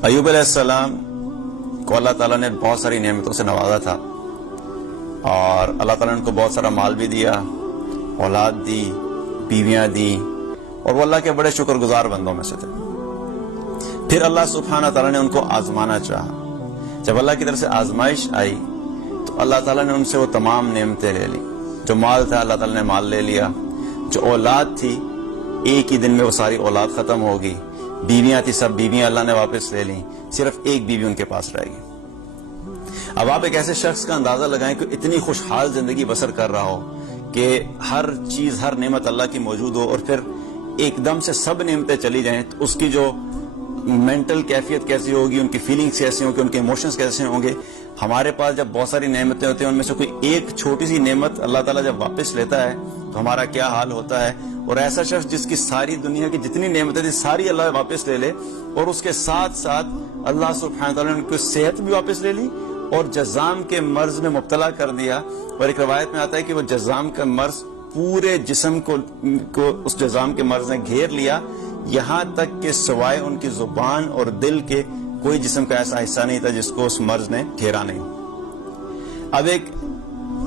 अय्यूब अलैहिस्सलाम को अल्लाह ताला ने बहुत सारी नेमतों से नवाजा था और अल्लाह ताला ने उनको बहुत सारा माल भी दिया, औलाद दी, बीवियां दी, और वो अल्लाह के बड़े शुक्रगुजार बंदों में से थे। फिर अल्लाह सुब्हानहू ताला ने उनको आजमाना चाहा। जब अल्लाह की तरफ से आजमाइश आई तो अल्लाह ताला ने उनसे वो तमाम नेमतें ले ली। जो माल था अल्लाह ताला ने माल ले लिया, जो औलाद थी एक ही दिन में वो सारी औलाद खत्म होगी, बीवियां थी सब बीवियां अल्लाह ने वापस ले ली, सिर्फ एक बीवी उनके पास रहेगी। अब आप एक ऐसे शख्स का अंदाजा लगाएं कि इतनी खुशहाल जिंदगी बसर कर रहा हो कि हर चीज हर नेमत अल्लाह की मौजूद हो और फिर एकदम से सब नेमतें चली जाएं, तो उसकी जो मेंटल कैफियत कैसी होगी, उनकी फीलिंग्स कैसी होंगी, उनके इमोशंस कैसे होंगे। हमारे पास जब बहुत सारी नेमतें होती हैं, उनमें से कोई एक छोटी सी नेमत अल्लाह ताला जब वापस लेता है तो हमारा क्या हाल होता है। और ऐसा शख्स जिसकी सारी दुनिया की जितनी नेमतें थी सारी अल्लाह वापस ले ले, और उसके साथ साथ अल्लाह सुब्हानहू तआला ने उनको सेहत भी वापस ले ली और जज़ाम के मर्ज में मुब्तला कर दिया। और एक रवायत में आता है कि वो जज़ाम का मर्ज पूरे जिस्म को उस जज़ाम के मर्ज ने घेर लिया, यहाँ तक कि सिवाय उनकी जुबान और दिल के कोई जिस्म का ऐसा हिस्सा नहीं था जिसको उस मर्ज ने घेरा नहीं।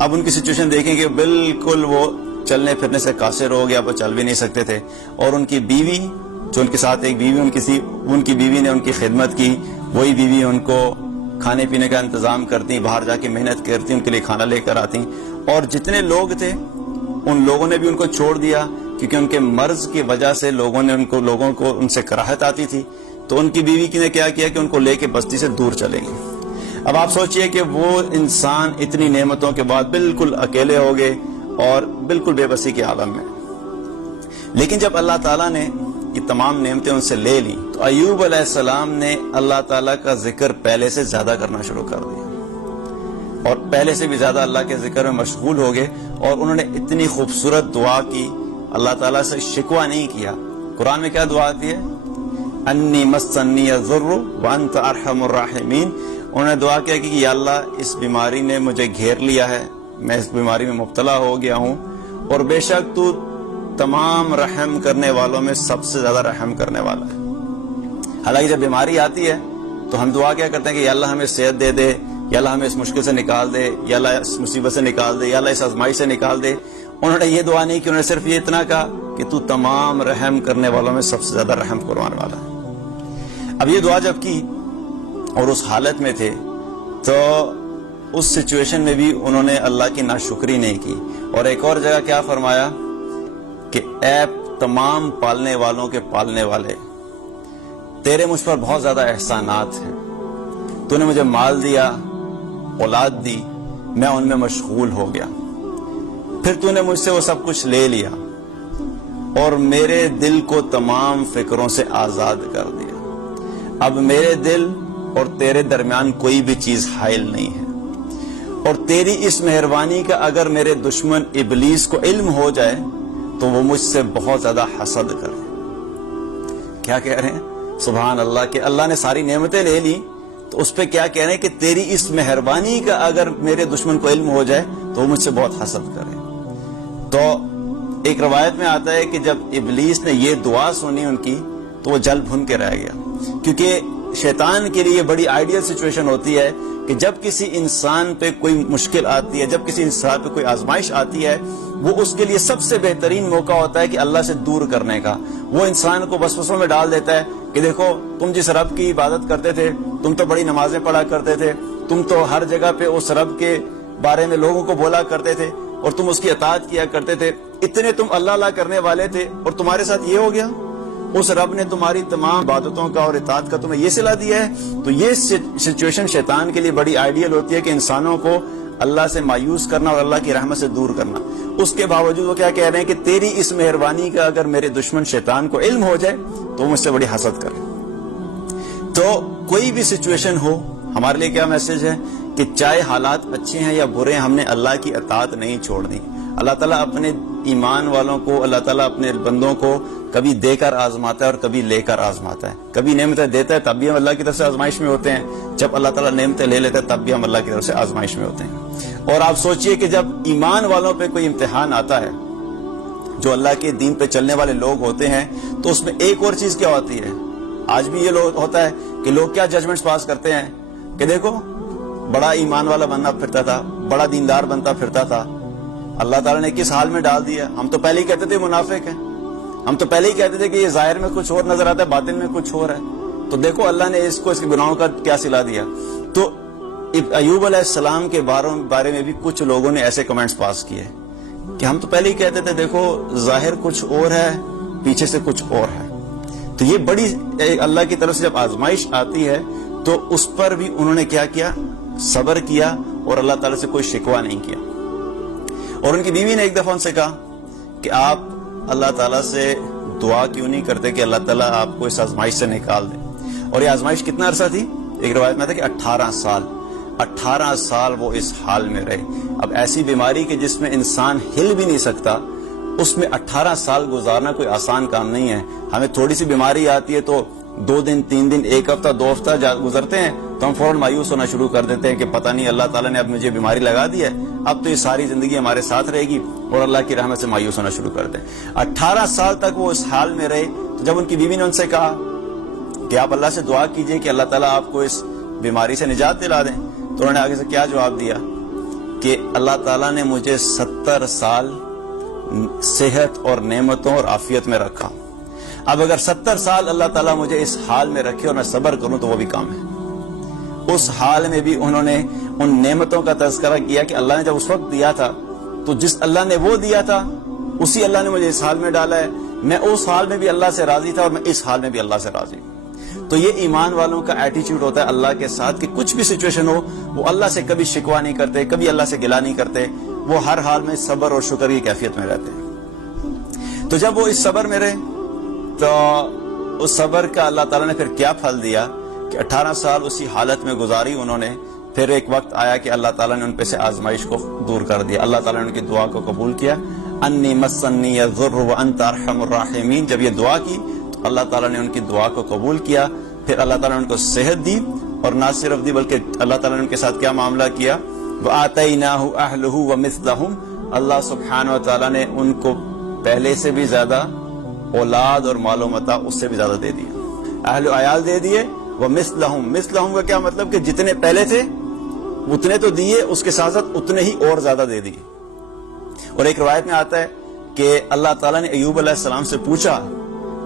अब उनकी सिचुएशन देखें कि बिल्कुल वो चलने फिरने से कासिर हो गया, वो चल भी नहीं सकते थे। और उनकी बीवी, जो उनके साथ एक बीवी उनकी थी, उनकी बीवी ने उनकी खिदमत की, वही बीवी उनको खाने पीने का इंतजाम करती, बाहर जाके मेहनत करती, उनके लिए खाना लेकर आती। और जितने लोग थे उन लोगों ने भी उनको छोड़ दिया, क्योंकि उनके मर्ज की वजह से लोगों को उनसे कराहत आती थी। तो उनकी बीवी ने क्या किया कि उनको लेके बस्ती से दूर चले गए। अब आप सोचिए कि वो इंसान इतनी नेमतों के बाद बिल्कुल अकेले हो गए और बिल्कुल बेबसी के आलम में। लेकिन जब अल्लाह ताला ने ये तमाम नेमतें उनसे ले ली तो अय्यूब अलैहिस्सलाम ने अल्लाह ताला का जिक्र पहले से ज्यादा करना शुरू कर दिया और पहले से भी ज्यादा अल्लाह के जिक्र में मशगूल हो गए। और उन्होंने इतनी खूबसूरत दुआ की, अल्लाह ताला से शिकवा नहीं किया। कुरान में क्या दुआ आती है? अन्नी मस्सन्नी यज़ुर्रु व अंत अरहमुर राहिमीन। उन्होंने दुआ किया कि या अल्लाह इस बीमारी ने मुझे घेर लिया है, मैं इस बीमारी में मुब्तला हो गया हूँ, और बेशक तू तमाम रहम करने वालों में सबसे ज्यादा रहम करने वाला है। हालांकि जब बीमारी आती है तो हम दुआ क्या करते हैं कि या अल्लाह हमें सेहत दे दे, या अल्लाह हमें इस मुश्किल से निकाल दे, या अल्लाह इस मुसीबत से निकाल दे, या अल्लाह इस आजमाइश से निकाल दे। उन्होंने ये दुआ नहीं की, उन्होंने सिर्फ ये इतना कहा कि तू तमाम रहम करने वालों में सबसे ज्यादा रहम करवाने वाला है। अब ये दुआ जब की और उस हालत में थे तो उस सिचुएशन में भी उन्होंने अल्लाह की नाशुक्री नहीं की। और एक और जगह क्या फरमाया कि ऐ तमाम पालने वालों के पालने वाले, तेरे मुझ पर बहुत ज्यादा एहसानात हैं। तूने मुझे माल दिया, औलाद दी, मैं उनमें मशगूल हो गया, फिर तूने मुझसे वो सब कुछ ले लिया और मेरे दिल को तमाम फिक्रों से आजाद कर दिया। अब मेरे दिल और तेरे दरमियान कोई भी चीज हाइल नहीं है, और तेरी इस मेहरबानी का अगर मेरे दुश्मन इबलीस को इल्म हो जाए तो वो मुझसे बहुत ज्यादा हसद करे। क्या कह रहे हैं? सुभान अल्लाह के अल्लाह ने सारी नेमतें ले ली तो उस पे क्या कह रहे हैं कि तेरी इस मेहरबानी का अगर मेरे दुश्मन को इल्म हो जाए तो वो मुझसे बहुत हसद करे। तो एक रवायत में आता है कि जब इबलीस ने ये दुआ सुनी उनकी तो वो जल भुन के रह गया, क्योंकि शैतान के लिए बड़ी आइडियल सिचुएशन होती है कि जब किसी इंसान पे कोई मुश्किल आती है, जब किसी इंसान पे कोई आजमाइश आती है, वो उसके लिए सबसे बेहतरीन मौका होता है कि अल्लाह से दूर करने का। वो इंसान को वसवसों में डाल देता है कि देखो तुम जिस रब की इबादत करते थे, तुम तो बड़ी नमाजें पढ़ा करते थे, तुम तो हर जगह पे उस रब के बारे में लोगों को बोला करते थे और तुम उसकी अताअत किया करते थे, इतने तुम अल्लाह अल्लाह करने वाले थे, और तुम्हारे साथ ये हो गया। उस रब ने तुम्हारी तमाम इबादतों का और इताअत का तुम्हें ये सिला दिया है। तो ये सिचुएशन शैतान के लिए बड़ी आइडियल होती है कि इंसानों को अल्लाह से मायूस करना और अल्लाह की रहमत से दूर करना। उसके बावजूद वो क्या कह रहे हैं कि तेरी इस मेहरबानी का अगर मेरे दुश्मन शैतान को इल्म हो जाए तो मुझसे बड़ी हसद करे। तो कोई भी सिचुएशन हो, हमारे लिए क्या मैसेज है कि चाहे हालात अच्छे हैं या बुरे हैं, हमने अल्लाह की अताअत नहीं छोड़नी। अल्लाह ताला अपने ईमान वालों को, अल्लाह ताला अपने बंदों को कभी देकर आजमाता है और कभी लेकर आजमाता है। कभी नेमतें देता है तब भी हम अल्लाह की तरफ से आजमाइश में होते हैं, जब अल्लाह ताला नेमतें ले लेता है तब भी हम अल्लाह की तरफ से आजमाइश में होते हैं। और आप सोचिए कि जब ईमान वालों पे कोई इम्तिहान आता है, जो अल्लाह के दीन पे चलने वाले लोग होते हैं, तो उसमें एक और चीज क्या होती है آج بھی یہ ہوتا ہے کہ لوگ کیا ججمنٹس پاس کرتے ہیں کہ دیکھو بڑا ایمان والا بننا پھرتا تھا, بڑا دیندار بنتا پھرتا تھا, اللہ تعالیٰ نے کس حال میں ڈال دیا. ہم تو پہلے ہی کہتے تھے منافق ہیں, ہم تو پہلے ہی کہتے تھے کہ یہ ظاہر میں کچھ اور نظر آتا ہے, باطن میں کچھ اور ہے. تو دیکھو اللہ نے اس کو اس کے گناہوں کا کیا صلہ دیا. تو ایوب علیہ السلام کے بارے میں بھی کچھ لوگوں نے ایسے کمنٹس پاس کیے کہ ہم تو پہلے ہی کہتے تھے دیکھو ظاہر کچھ اور ہے, پیچھے سے کچھ اور ہے. تو یہ بڑی اللہ کی طرف سے جب آزمائش آتی ہے تو اس پر بھی انہوں نے کیا کیا, صبر کیا اور اللہ تعالیٰ سے کوئی شکوہ نہیں کیا. اور ان کی بیوی نے ایک دفعہ ان سے کہا کہ آپ اللہ تعالیٰ سے دعا کیوں نہیں کرتے کہ اللہ تعالیٰ آپ کو اس آزمائش سے نکال دے. اور یہ آزمائش کتنا عرصہ تھی؟ ایک روایت میں تھا کہ 18 سال وہ اس حال میں رہے. اب ایسی بیماری کہ جس میں انسان ہل بھی نہیں سکتا, اس میں 18 سال گزارنا کوئی آسان کام نہیں ہے. ہمیں تھوڑی سی بیماری آتی ہے تو 2 دن 3 دن 1 ہفتہ 2 ہفتہ گزرتے ہیں تو ہم فوراً مایوس ہونا شروع کر دیتے ہیں کہ پتہ نہیں اللہ تعالیٰ نے اب مجھے بیماری لگا دی ہے, اب تو یہ ساری زندگی ہمارے ساتھ رہے گی, اور اللہ کی رحمت سے مایوس ہونا شروع کر دیں. 18 سال تک وہ اس حال میں رہے. تو جب ان کی بیوی نے ان سے کہا کہ آپ اللہ سے دعا کیجئے کہ اللہ تعالیٰ آپ کو اس بیماری سے نجات دلا دیں, تو انہوں نے آگے سے کیا جواب دیا کہ اللہ تعالیٰ نے مجھے 70 سال صحت اور نعمتوں اور عافیت میں رکھا. اب اگر 70 سال اللہ تعالیٰ مجھے اس حال میں رکھے اور میں صبر کروں تو وہ بھی کام ہے. اس حال میں بھی انہوں نے ان نعمتوں کا تذکرہ کیا کہ اللہ نے جب اس وقت دیا تھا تو جس اللہ نے وہ دیا تھا اسی اللہ نے مجھے اس حال میں ڈالا ہے. میں اس حال میں بھی اللہ سے راضی تھا اور میں اس حال میں بھی اللہ سے راضی ہوں. تو یہ ایمان والوں کا ایٹیچیوڈ ہوتا ہے اللہ کے ساتھ کہ کچھ بھی سچویشن ہو وہ اللہ سے کبھی شکوہ نہیں کرتے, کبھی اللہ سے گلہ نہیں کرتے, وہ ہر حال میں صبر اور شکر کی کیفیت میں رہتے ہیں. تو جب وہ اس صبر میں رہے تو اس صبر کا اللہ تعالیٰ نے پھر کیا پھل دیا کہ 18 سال اسی حالت میں گزاری انہوں نے. پھر ایک وقت آیا کہ اللہ تعالیٰ نے ان پہ سے آزمائش کو دور کر دیا. اللہ تعالیٰ نے ان کی دعا کو قبول کیا. انی مسنی الضر وانت ارحم الراحمین, جب یہ دعا کی تو اللہ تعالیٰ نے ان کی دعا کو قبول کیا. پھر اللہ تعالیٰ نے ان کو صحت دی, اور نہ صرف دی بلکہ اللہ تعالیٰ نے ان کے ساتھ کیا معاملہ کیا, وآتیناہ اہلہ ومثلہم, اللہ سبحانہ و تعالیٰ نے ان کو پہلے سے بھی زیادہ اولاد اور مال و متاع اس سے بھی زیادہ دے دیا. اہل و عیال دے دیے. ومثلہم, مثلہم کا کیا مطلب کہ جتنے پہلے تھے اتنے تو دیے, اس کے ساتھ ساتھ اتنے ہی اور زیادہ دے دیے. اور ایک روایت میں آتا ہے کہ اللہ تعالیٰ نے ایوب علیہ السلام سے پوچھا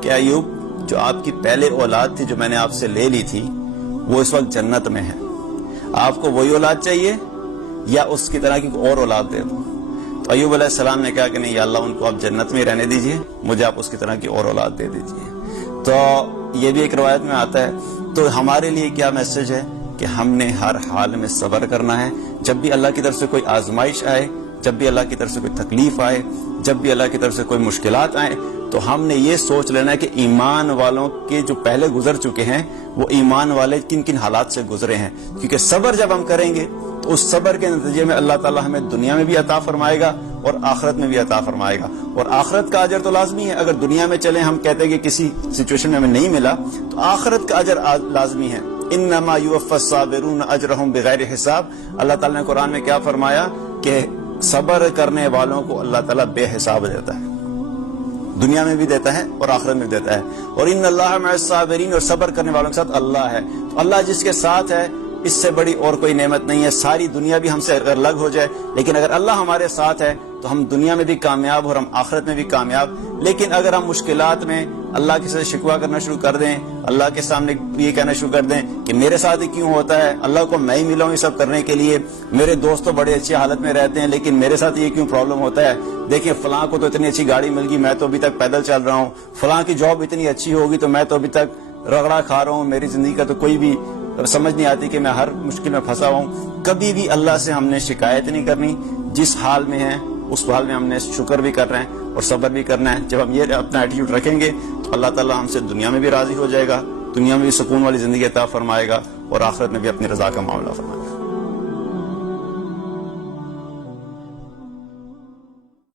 کہ ایوب, جو آپ کی پہلے اولاد تھی جو میں نے آپ سے لے لی تھی وہ اس وقت جنت میں ہے, آپ کو وہی اولاد چاہیے یا اس کی طرح کی اور اولاد دے دوں؟ تو ایوب علیہ السلام نے کہا کہ نہیں یا اللہ, ان کو آپ جنت میں رہنے دیجئے, مجھے آپ اس کی طرح کی اور اولاد دے دیجئے. تو یہ بھی ایک روایت میں آتا ہے. تو ہمارے لیے کیا میسج ہے کہ ہم نے ہر حال میں صبر کرنا ہے. جب بھی اللہ کی طرف سے کوئی آزمائش آئے, جب بھی اللہ کی طرف سے کوئی تکلیف آئے, جب بھی اللہ کی طرف سے کوئی مشکلات آئیں, تو ہم نے یہ سوچ لینا ہے کہ ایمان والوں کے جو پہلے گزر چکے ہیں وہ ایمان والے کن کن حالات سے گزرے ہیں. کیونکہ صبر جب ہم کریں گے تو اس صبر کے نتیجے میں اللہ تعالیٰ ہمیں دنیا میں بھی عطا فرمائے گا اور آخرت میں بھی عطا فرمائے گا. اور آخرت کا اجر تو لازمی ہے. اگر دنیا میں چلیں ہم کہتے ہیں کہ کسی سچویشن میں ہمیں نہیں ملا, تو آخرت کا اجر لازمی ہے. انما یوفی الصابرون اجرہم بغیر حساب. اللہ تعالیٰ نے قرآن میں کیا فرمایا کہ صبر کرنے والوں کو اللہ تعالیٰ بے حساب دیتا ہے, دنیا میں بھی دیتا ہے اور آخرت میں بھی دیتا ہے. اور ان اللہ مع الصابرین, اور صبر کرنے والوں کے ساتھ اللہ ہے. تو اللہ جس کے ساتھ ہے اس سے بڑی اور کوئی نعمت نہیں ہے. ساری دنیا بھی ہم سے اگر الگ ہو جائے, لیکن اگر اللہ ہمارے ساتھ ہے تو ہم دنیا میں بھی کامیاب اور ہم آخرت میں بھی کامیاب. لیکن اگر ہم مشکلات میں اللہ کے ساتھ شکوہ کرنا شروع کر دیں, اللہ کے سامنے یہ کہنا شروع کر دیں کہ میرے ساتھ ہی کیوں ہوتا ہے, اللہ کو میں ہی ملا ہوں یہ سب کرنے کے لیے, میرے دوست تو بڑے اچھی حالت میں رہتے ہیں لیکن میرے ساتھ یہ کیوں پرابلم ہوتا ہے, دیکھیں فلاں کو تو اتنی اچھی گاڑی مل گئی, میں تو ابھی تک پیدل چل رہا ہوں, فلاں کی جاب اتنی اچھی ہوگی تو میں تو ابھی تک رگڑا کھا رہا ہوں, میری زندگی کا تو کوئی بھی سمجھ نہیں آتی کہ میں ہر مشکل میں پھنسا ہوں. کبھی بھی اللہ سے ہم نے شکایت نہیں کرنی. جس حال میں ہیں اس حال میں ہم نے شکر بھی کر رہے ہیں اور صبر بھی کرنا ہے. جب ہم یہ اپنا ایٹیٹیوڈ رکھیں گے تو اللہ تعالیٰ ہم سے دنیا میں بھی راضی ہو جائے گا, دنیا میں بھی سکون والی زندگی عطا فرمائے گا, اور آخرت میں بھی اپنی رضا کا معاملہ فرمائے گا.